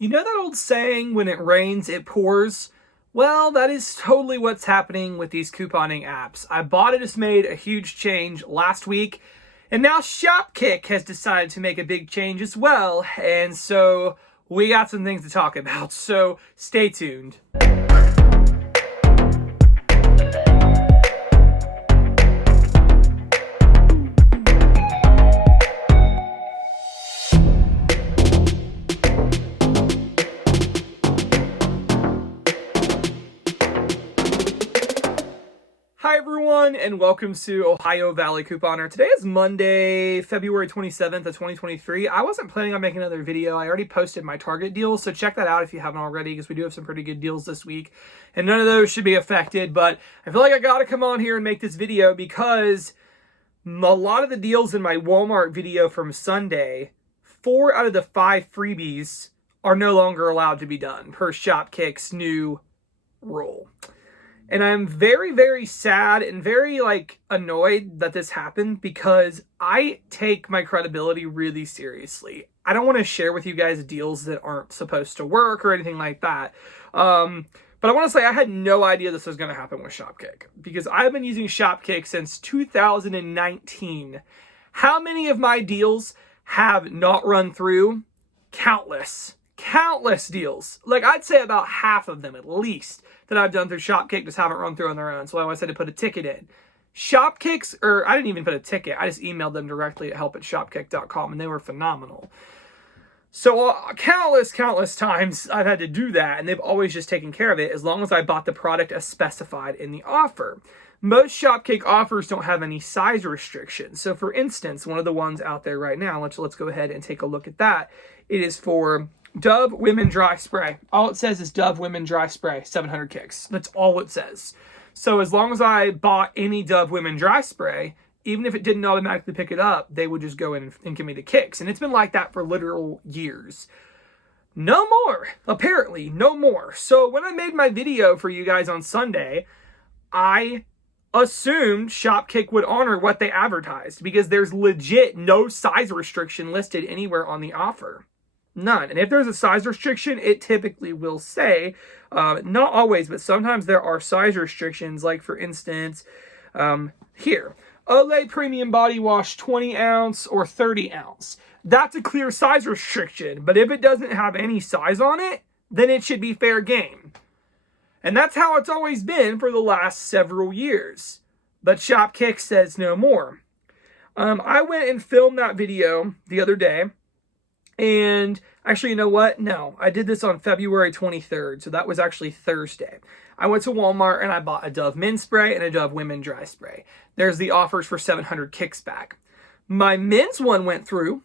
You know that old saying, when it rains, it pours? Well, that is totally what's happening with these couponing apps. Ibotta just made a huge change last week, and now Shopkick has decided to make a big change as well. And so we got some things to talk about, so stay tuned. Hi everyone, and welcome to Ohio Valley Couponer. Today is Monday, February 27th of 2023. I wasn't planning on making another video. I already posted my Target deals, so check that out if you haven't already, because we do have some pretty good deals this week, and none of those should be affected. But I feel like I gotta come on here and make this video because a lot of the deals in my Walmart video from Sunday, 4 out of the 5 freebies are no longer allowed to be done per Shopkick's new rule. And I'm very, very sad and very, annoyed that this happened, because I take my credibility really seriously. I don't want to share with you guys deals that aren't supposed to work or anything like that. But I want to say I had no idea this was going to happen with Shopkick, because I've been using Shopkick since 2019. How many of my deals have not run through? Countless deals. I'd say about half of them at least that I've done through Shopkick just haven't run through on their own. So I always had to put a ticket in. Shopkick's, or I didn't even put a ticket. I just emailed them directly at help@shopkick.com, and they were phenomenal. So countless times I've had to do that, and they've always just taken care of it as long as I bought the product as specified in the offer. Most Shopkick offers don't have any size restrictions. So for instance, one of the ones out there right now, let's go ahead and take a look at that. It is for Dove Women Dry Spray. All it says is Dove Women Dry Spray, 700 kicks. That's all it says. So as long as I bought any Dove Women Dry Spray, even if it didn't automatically pick it up, they would just go in and give me the kicks. And it's been like that for literal years. No more. Apparently, no more. So when I made my video for you guys on Sunday, I assumed Shopkick would honor what they advertised, because there's legit no size restriction listed anywhere on the offer. None. And if there's a size restriction, it typically will say, not always, but sometimes there are size restrictions. Like for instance, here, Olay Premium Body Wash 20 ounce or 30 ounce. That's a clear size restriction. But if it doesn't have any size on it, then it should be fair game. And that's how it's always been for the last several years. But Shopkick says no more. I went and filmed that video the other day. And actually, you know what? No, I did this on February 23rd. So that was actually Thursday. I went to Walmart and I bought a Dove men's spray and a Dove women dry spray. There's the offers for 700 kicks back. My men's one went through,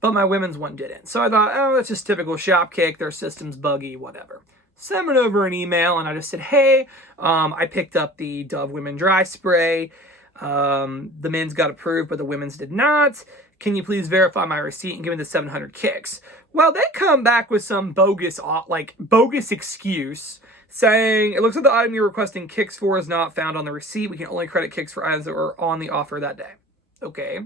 but my women's one didn't. So I thought, oh, that's just typical Shopkick. Their system's buggy, whatever. Sent it over an email and I just said, hey, I picked up the Dove women dry spray. The men's got approved, but the women's did not. Can you please verify my receipt and give me the 700 kicks? Well, they come back with some bogus excuse saying, it looks like the item you're requesting kicks for is not found on the receipt. We can only credit kicks for items that were on the offer that day. Okay.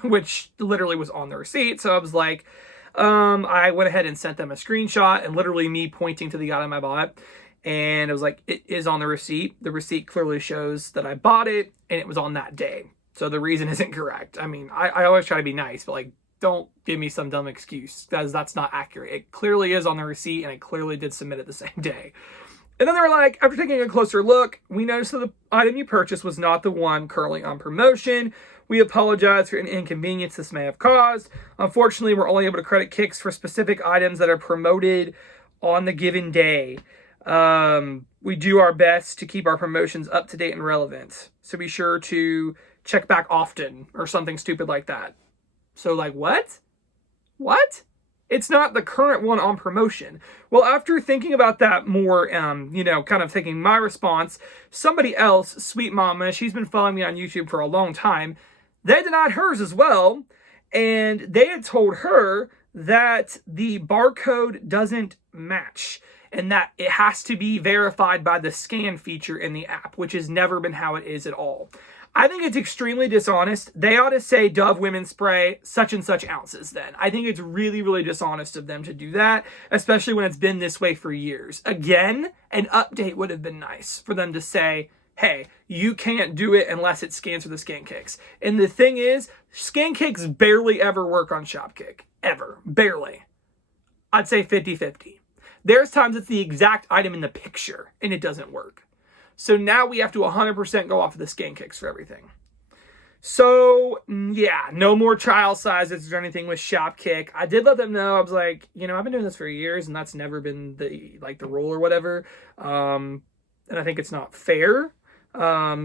Which literally was on the receipt. So I was like, I went ahead and sent them a screenshot and literally me pointing to the item I bought. And it was like, it is on the receipt. The receipt clearly shows that I bought it and it was on that day. So the reason isn't correct. I mean, I always try to be nice, but don't give me some dumb excuse, because that's not accurate. It clearly is on the receipt and I clearly did submit it the same day. And then they were like, after taking a closer look, we noticed that the item you purchased was not the one currently on promotion. We apologize for any inconvenience this may have caused. Unfortunately, we're only able to credit kicks for specific items that are promoted on the given day. We do our best to keep our promotions up to date and relevant. So be sure to check back often or something stupid like that. So what? What? It's not the current one on promotion. Well, after thinking about that more, kind of taking my response, somebody else, Sweet Mama, she's been following me on YouTube for a long time. They denied hers as well. And they had told her that the barcode doesn't match, and that it has to be verified by the scan feature in the app, which has never been how it is at all. I think it's extremely dishonest. They ought to say Dove Women's Spray, such and such ounces then. I think it's really, really dishonest of them to do that, especially when it's been this way for years. Again, an update would have been nice for them to say, hey, you can't do it unless it scans for the skin kicks. And the thing is, skin kicks barely ever work on Shopkick. Ever. Barely. I'd say 50-50. There's times it's the exact item in the picture and it doesn't work. So now we have to 100% go off of the skin kicks for everything. So, yeah, no more trial sizes or anything with Shopkick. I did let them know. I was like, I've been doing this for years, and that's never been the rule or whatever. And I think it's not fair. I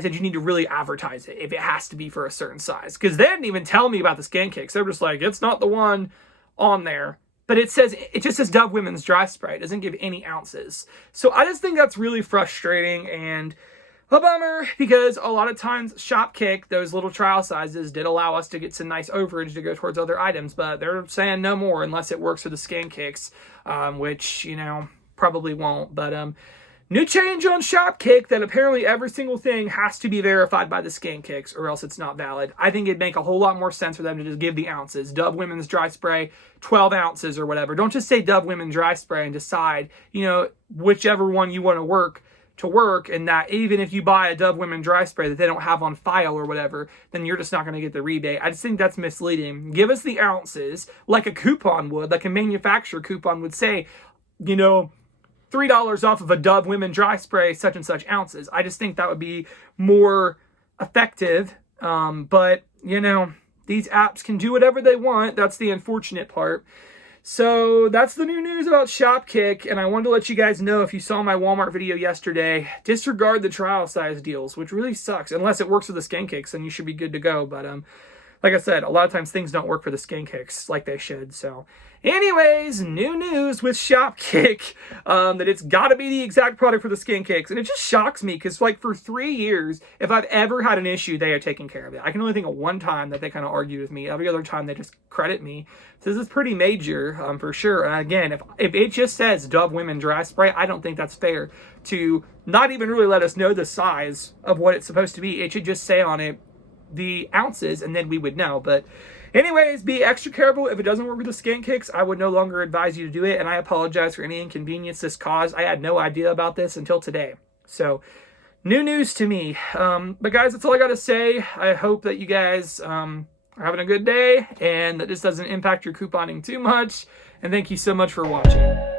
said you need to really advertise it if it has to be for a certain size. Because they didn't even tell me about the skin kicks. They're just like, it's not the one on there. But it just says Dove Women's Dry Spray. It doesn't give any ounces. So I just think that's really frustrating and a bummer, because a lot of times Shopkick, those little trial sizes, did allow us to get some nice overage to go towards other items. But they're saying no more unless it works for the skin kicks, which, probably won't. But new change on Shopkick that apparently every single thing has to be verified by the skin kicks or else it's not valid. I think it'd make a whole lot more sense for them to just give the ounces. Dove Women's Dry Spray, 12 ounces or whatever. Don't just say Dove Women's Dry Spray and decide, whichever one you want to work, and that even if you buy a Dove Women Dry Spray that they don't have on file or whatever, then you're just not going to get the rebate. I just think that's misleading. Give us the ounces like a coupon would, like a manufacturer coupon would say, $3 off of a Dove Women Dry Spray, such and such ounces. I just think that would be more effective. But, these apps can do whatever they want. That's the unfortunate part. So that's the new news about Shopkick. And I wanted to let you guys know, if you saw my Walmart video yesterday, disregard the trial size deals, which really sucks. Unless it works with the skin kicks, then you should be good to go. But, like I said, a lot of times things don't work for the skin kicks like they should. So anyways, new news with Shopkick, that it's got to be the exact product for the skin kicks. And it just shocks me because, for 3 years, if I've ever had an issue, they are taking care of it. I can only think of one time that they kind of argued with me. Every other time, they just credit me. So this is pretty major, for sure. And again, if it just says Dove Women Dry Spray, I don't think that's fair to not even really let us know the size of what it's supposed to be. It should just say on it the ounces, and then we would know. But anyways, be extra careful. If it doesn't work with the skin kicks, I would no longer advise you to do it, and I apologize for any inconvenience this caused. I had no idea about this until today. So new news to me. But guys, that's all I got to say. I hope that you guys are having a good day and that this doesn't impact your couponing too much, and thank you so much for watching.